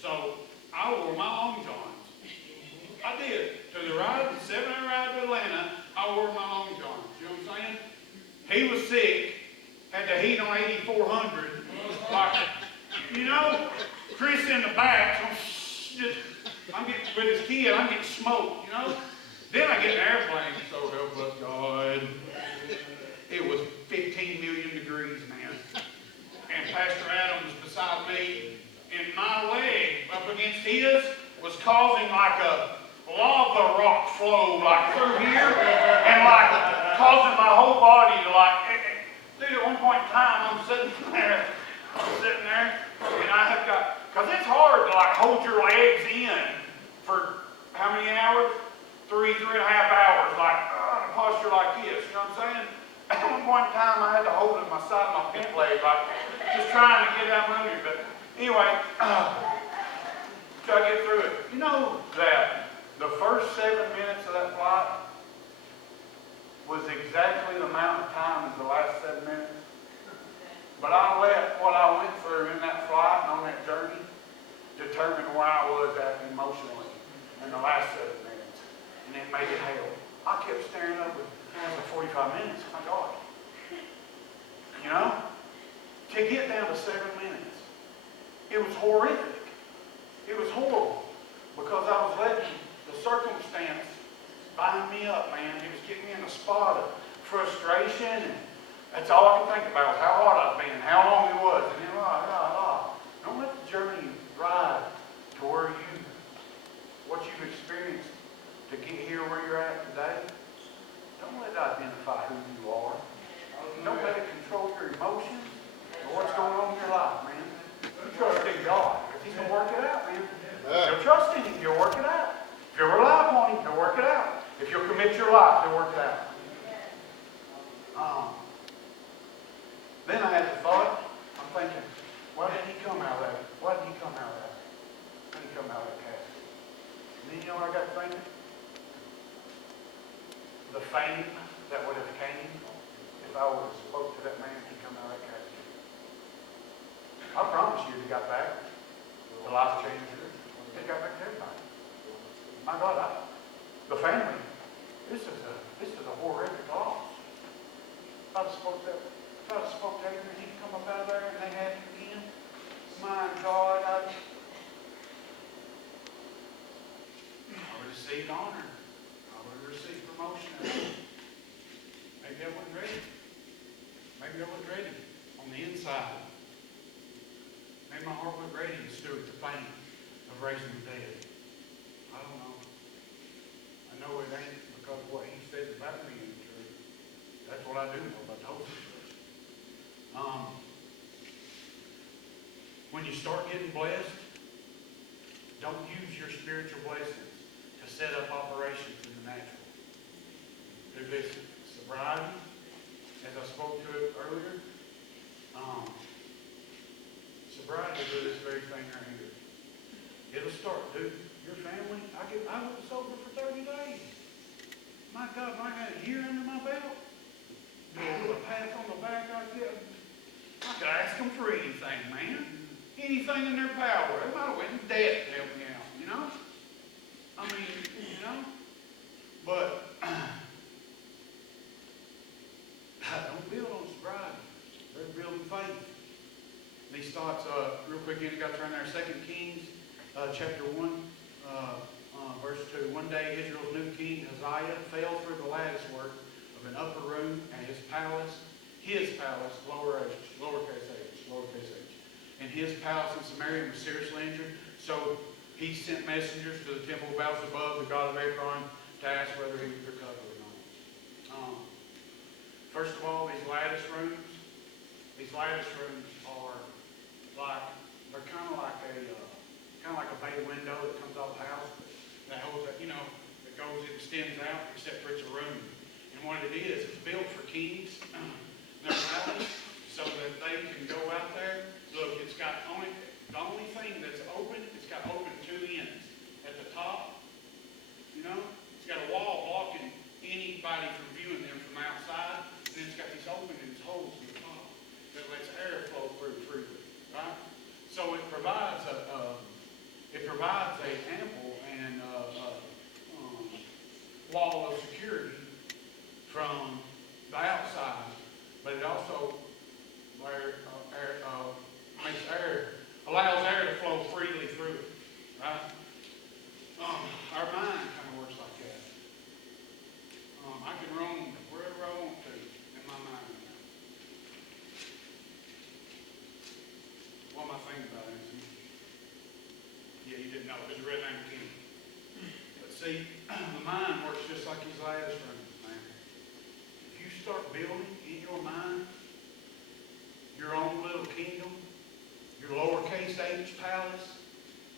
So I wore my long johns. I did. To the 7-hour ride to Atlanta, I wore my long johns. You know what I'm saying? He was sick, had the heat on 8,400. Like, you know, Chris in the back, I'm getting with his kid, I'm getting smoked, you know? Then I get in an airplane, so help us God. It was 15 million degrees, man. And Pastor Adams beside me, and my leg up against his was causing like a lava rock flow like through here and like causing my whole body to like, dude, at one point in time I'm sitting there and I have got, because it's hard to like hold your legs in for how many hours? 3.5 hours, like a posture like this, you know what I'm saying? At one point in time I had to hold it my side of my pant leg, like just trying to get out my under. But anyway, try to get through it. You know that the first 7 minutes of that flight was exactly the amount of time as the last 7 minutes. But I let what I went through in that flight and on that journey determine where I was at emotionally in the last 7 minutes. And it made it hell. I 45 minutes, my God. You know? To get down to 7 minutes. It was horrific. It was horrible. Because I was letting the circumstance bind me up, man. It was getting me in a spot of frustration. And that's all I could think about was how hard I'd been and how long it was. And then, don't let the journey ride to where what you've experienced to get here where you're at today. Don't let it identify who you are. Don't let it control your emotions or what's going on in your life, man. You trust in God, because He's going to work it out, man. You'll trust in Him, He'll work it out. If you'll rely upon Him, He'll work it out. If you'll commit your life, He'll work it out. Then I had the thought, I'm thinking, why did He come out of that? Why did He come out of that? Why did He come out of that casket? And then you know what I got thinking? The fame that would have came if I would have spoke to that man and he come out of that casket. I promise you, he got back. The life changer. He got back to everybody. My God, the family. This is a horrific loss. If I'd have spoke to him and he'd come up out of there and they had him again, my God, I would have received honor. I would have received promotion. Maybe I wasn't ready. Maybe I wasn't ready on the inside. Maybe my heart wasn't ready to steward the pain of raising the dead. I don't know. I know it ain't because of what He said about me is true. That's what I do know about the Holy Spirit. When you start getting blessed, don't use your spiritual blessings to set up operations in the natural. Through this sobriety, as I spoke to it earlier, sobriety will do this very thing right here. It'll start, dude, your family, I was sober for 30 days. My God, I got a year under my belt. A pat on the back I could ask them for anything, man. Anything in their power. They might have went in debt to help me out, you know? I mean, you know? But don't build on sobriety. They're building faith. These thoughts, real quick, you got to turn there. 2 Kings, chapter 1, verse 2. One day Israel's new king, Uzziah, fell through the lattice work of an upper room at his palace, lowercase h, and his palace in Samaria was seriously injured. So he sent messengers to the temple of Beelzebub, the god of Ekron, to ask whether he would recover or not. First of all, these lattice rooms are like, they're kind of like a bay window that comes off the house that holds that, that goes, it extends out, except for it's a room. And what it is, it's built for kings, their palace, so that they can go out there. Look, it's got the only thing that's open, it's got open two ends. At the top, it's got a wall blocking anybody from viewing them from outside. And then it's got these openings, holes in the top that lets air flow through freely, right? So it provides a ample and wall of security from the outside, but it also allows air to flow freely through it, right? Our mind kind of works like that. I can roam wherever I want to in my mind. What am I thinking about, Anthony? Yeah, you didn't know. There's a red name king. But see, the mind works just like his lattice rooms, man. If you start building in your mind your own little kingdom, your lowercase h palace,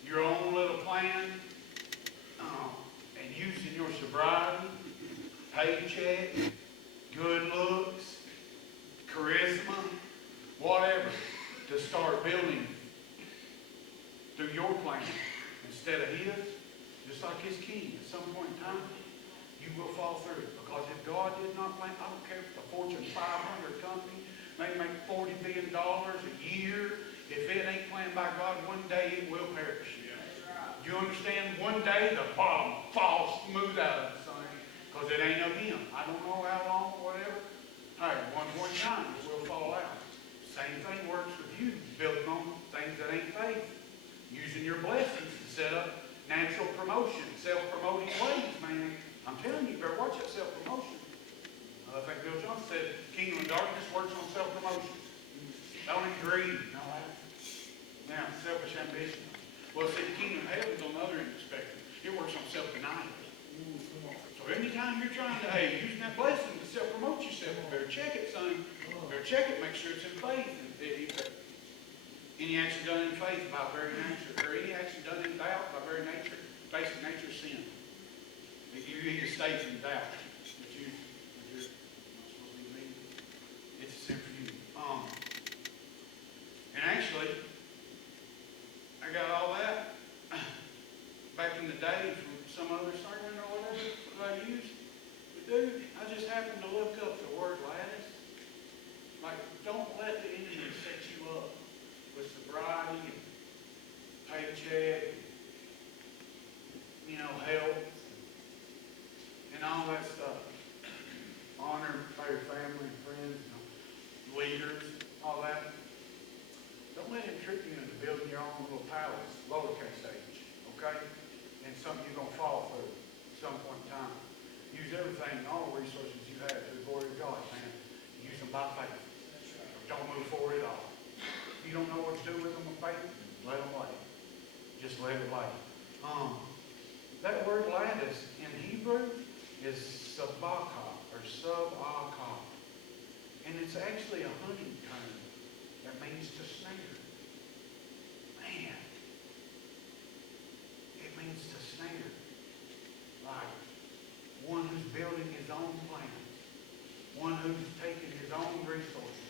your own little plan, and using your sobriety, paycheck, good looks, charisma, whatever, to start building through your plan instead of his, just like his king. At some point in time, you will fall through it. Because if God did not plan, I don't care if the Fortune 500 company may make $40 billion a year. If it ain't planned by God, one day it will perish. You understand? One day the bottom falls smooth out of the sun because it ain't of Him. I don't know how long or whatever, said, kingdom of darkness works on self-promotion. Don't even greed. No, now, selfish ambition. Well, see, the kingdom of hell is on the other end of the spectrum. It works on self-denial. So anytime you're trying to, hey, using that blessing to self-promote yourself, you better check it, son. You better check it, make sure it's in faith. And any action done in faith by very nature, or any action done in doubt by very nature, basic nature is sin. If you either stay in doubt, but you're not supposed to be mean, it's a sin for you. And actually, I got all that back in the day from some other sermon or whatever that I used. But dude, I just happened to look up the word lattice. Like, don't let the enemy set you up with sobriety and paycheck, health, and all that stuff. Honor by your family and friends, leaders, all that. Don't let him trick you into building your own little palace, lowercase h, okay? And something you're going to fall through at some point in time. Use everything, all the resources you have to the glory of God, man. Use them by faith. Don't move forward at all. If you don't know what to do with them with faith, let them lay. Just let it lay. That word lattice in Hebrew is sabaka or subaka. And it's actually a hunting term that means to snare. Man. It means to snare. Like one who's building his own plans. One who's taking his own resources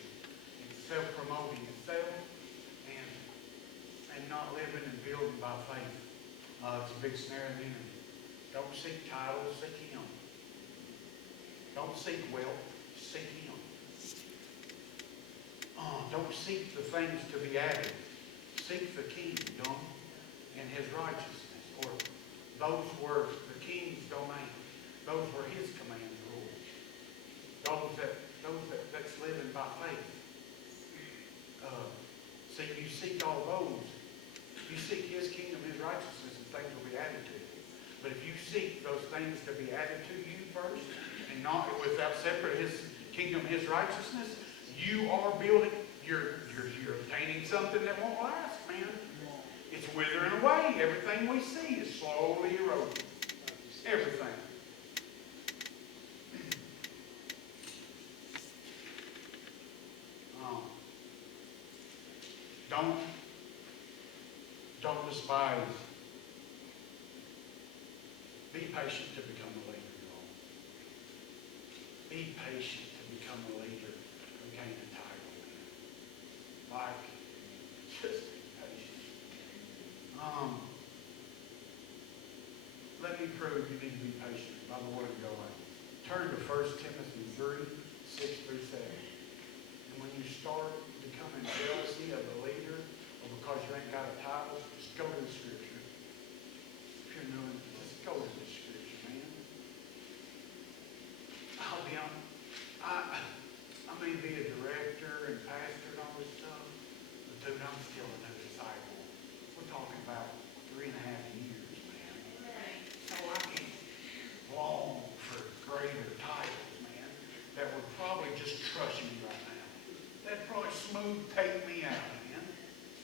and self-promoting himself and not living and building by faith. It's a big snare of the enemy. Don't seek titles, seek him. Don't seek wealth, seek him. Don't seek the things to be added. Seek the kingdom and his righteousness. Or those were the king's domain. Those were his command rules. That's living by faith. See, you seek all those. You seek his kingdom, his righteousness, and things will be added to you. But if you seek those things to be added to you first, and not without separate his kingdom, his righteousness, you are building, you're obtaining something that won't last, man. It's withering away. Everything we see is slowly eroding. Everything. Don't despise. Be patient to become a leader, y'all. Be patient to become a leader and gain a title. Like, just be patient. Let me prove you need to be patient by the word of God. Turn to 1 Timothy 3, 6 through 7. And when you start becoming jealousy of the leader, or because you ain't got a title, just go to the scripture. If you're new, just go to the scripture, man. I'll be honest. I may be a director and pastor and all this stuff, but dude, I'm still a new disciple. We're talking about 3.5 years, man. So I can't long for greater titles, man, that would probably just crush me right now. That'd probably smooth take me out, man.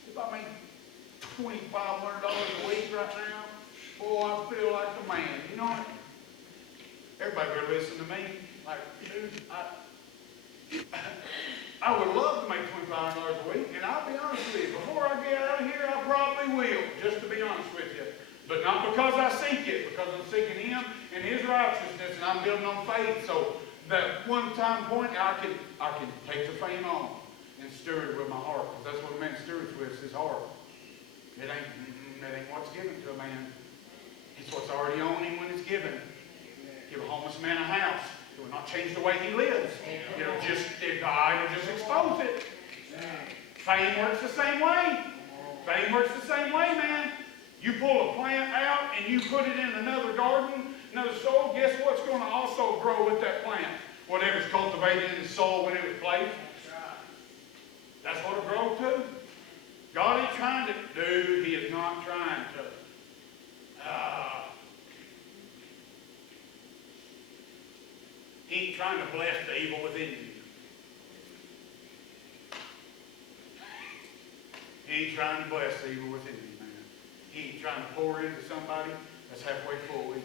If I made $2,500 a week right now, boy, I feel like a man. You know what? Everybody better listen to me. Like, dude, I would love to make $2,500 a week, and I'll be honest with you, before I get out of here, I probably will, just to be honest with you. But not because I seek it, because I'm seeking him and his righteousness, and I'm building on faith. So that one-time point, I can take the fame on and steward with my heart, because that's what a man stewards with, is his heart. It ain't what's given to a man. It's what's already on him when it's given. Give a homeless man a house. It will not change the way he lives. It'll just expose it. Fame works the same way. Fame works the same way, man. You pull a plant out and you put it in another garden, another soil, guess what's going to also grow with that plant? Whatever's cultivated in the soil when it was placed. That's what it'll grow too. God ain't trying to, dude, he is not trying to. He ain't trying to bless the evil within you. He ain't trying to bless the evil within you, man. He ain't trying to pour into somebody that's halfway full either.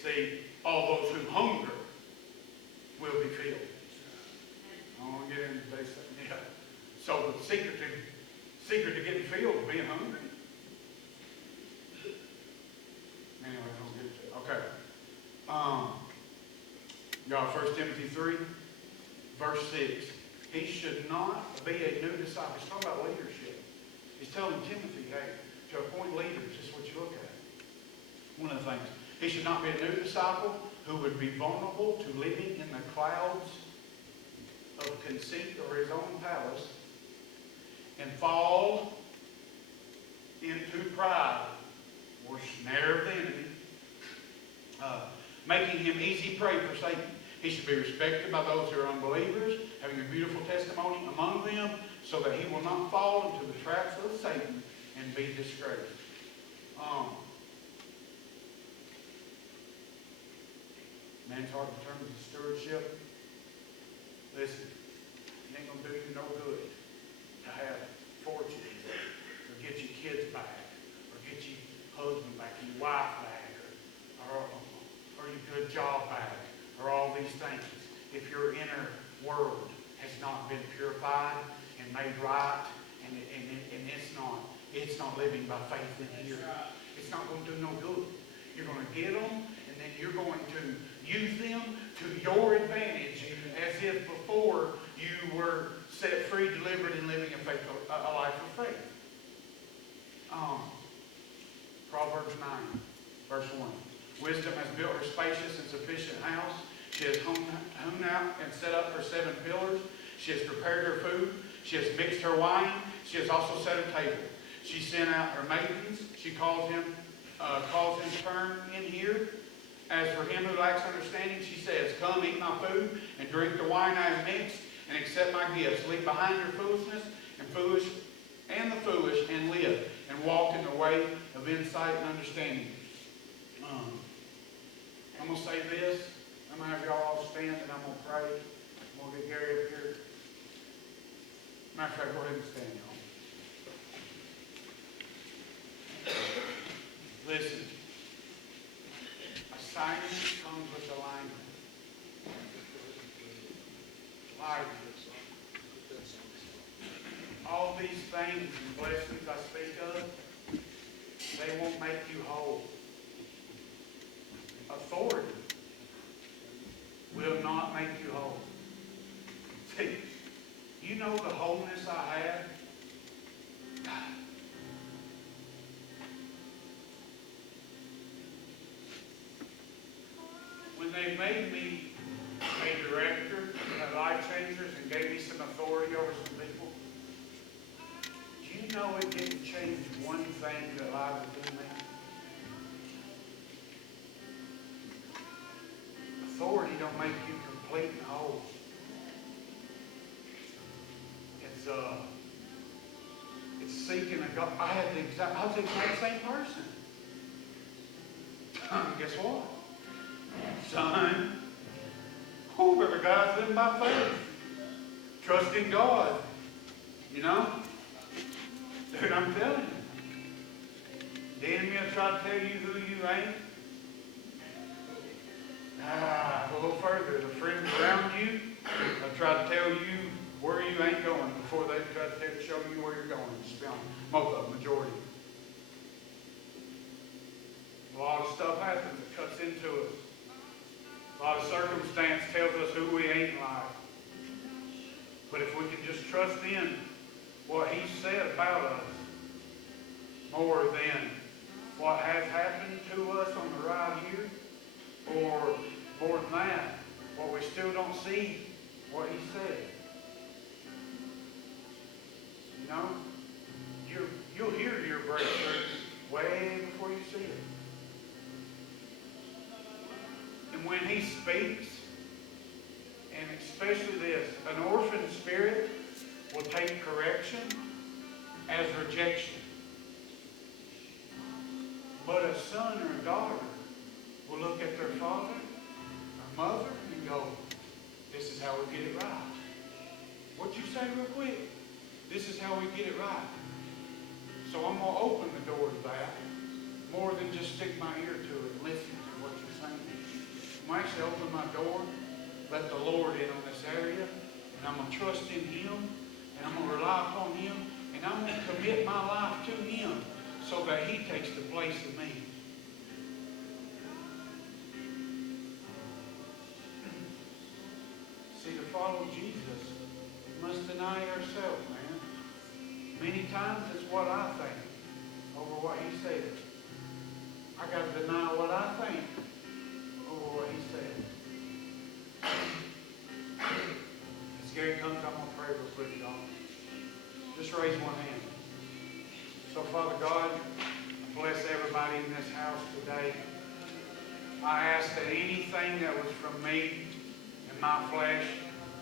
See, all those who hunger will be filled. I want to get into this. Yeah. So the secret to getting filled is being hungry. Anyway, I'll get it. Okay. Y'all, 1 Timothy 3, verse 6. He should not be a new disciple. He's talking about leadership. He's telling Timothy, hey, to appoint leaders, this is what you look at. One of the things. He should not be a new disciple who would be vulnerable to living in the clouds of conceit or his own palace and fall into pride or snare of the enemy, making him easy prey for Satan. He should be respected by those who are unbelievers, having a beautiful testimony among them, so that he will not fall into the traps of Satan and be disgraced. Man's hard to determine the stewardship. Listen, it ain't going to do you no good to have fortunes or get your kids back or get your husband back, your wife back, or your good job back, or all these things. If your inner world has not been purified and made right, and it's not living by faith in here, it's not going to do no good. You're going to get them, and then you're going to use them to your advantage, as if before you were set free, delivered, and living a life of faith. Proverbs 9, verse 1. Wisdom has built her spacious and sufficient house. She has hewn out and set up her 7 pillars. She has prepared her food. She has mixed her wine. She has also set a table. She sent out her maidens. She calls him turn in here. As for him who lacks understanding, she says, come, eat my food, and drink the wine I have mixed, and accept my gifts. Leave behind your foolishness and the foolish, and live, and walk in the way of insight and understanding. I'm going to say this. I'm going to have y'all all stand, and I'm going to pray. I'm going to get Gary up here. Matter of fact, go ahead and stand, y'all. Listen. Assignment comes with alignment. Life. All these things and blessings I speak of, they won't make you whole. Authority will not make you whole. See, you know the wholeness I have? When they made me a director at Life Changers and gave me some authority over some people, do you know it didn't change one thing that lies within me? Authority don't make you complete and whole. It's seeking a God. I was the exact same person. Guess what? Son, but the guy's living by faith. Trusting God. You know? Dude, I'm telling you. The enemy will try to tell you who you ain't. A little further. The friends around you will try to tell you where you ain't going before they try to show you where you're going. Just be honest. Most of the majority. A lot of stuff happens that cuts into us. A lot of circumstance tells us who we ain't in life. But if we can just trust in what He said about us, more than what has happened to us on the ride here, or more than that, what we still don't see, what He said. You know, you'll hear your breakthrough way before you see it. And when He speaks, and especially this, an orphan spirit will take correction as rejection. But a son or a daughter will look at their father or mother and go, this is how we get it right. What'd you say real quick? This is how we get it right. So I'm going to open the door to that more than just stick my ear to it and listen to what you're saying. I'm going to actually open my door, let the Lord in on this area, and I'm going to trust in Him, and I'm going to rely upon Him, and I'm going to commit my life to Him so that He takes the place of me. See, to follow Jesus, we must deny ourselves, man. Many times it's what I think over what He said. I got to deny what I think over what He said. As Gary comes, I'm going to pray real quick, y'all. Just raise one hand. So, Father God, bless everybody in this house today. I ask that anything that was from me and my flesh,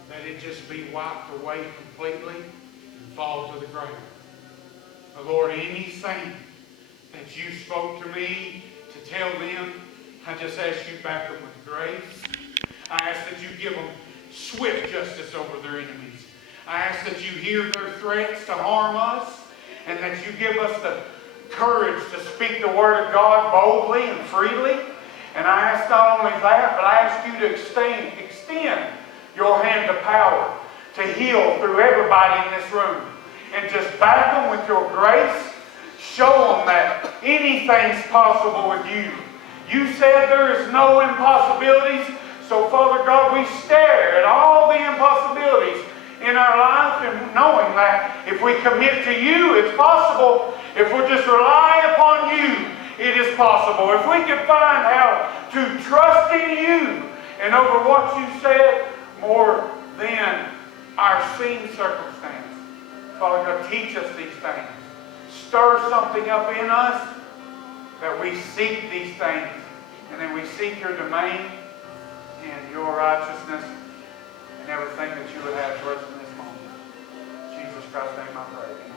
that it just be wiped away completely and fall to the ground. But Lord, anything that you spoke to me to tell them, I just ask you back them with grace. I ask that you give them swift justice over their enemies. I ask that you hear their threats to harm us, and that you give us the courage to speak the word of God boldly and freely. And I ask not only that, but I ask you to extend your hand of power to heal through everybody in this room. And just back them with your grace. Show them that anything's possible with you. You said there is no impossibilities. So, Father God, we stare at all the impossibilities in our life, and knowing that if we commit to you, it's possible. If we just rely upon you, it is possible. If we can find how to trust in you and over what you said more than our seen circumstance. Father God, teach us these things. Stir something up in us that we seek these things, and then we seek your domain and your righteousness and everything that you would have for us in this moment. In Jesus Christ's name I pray.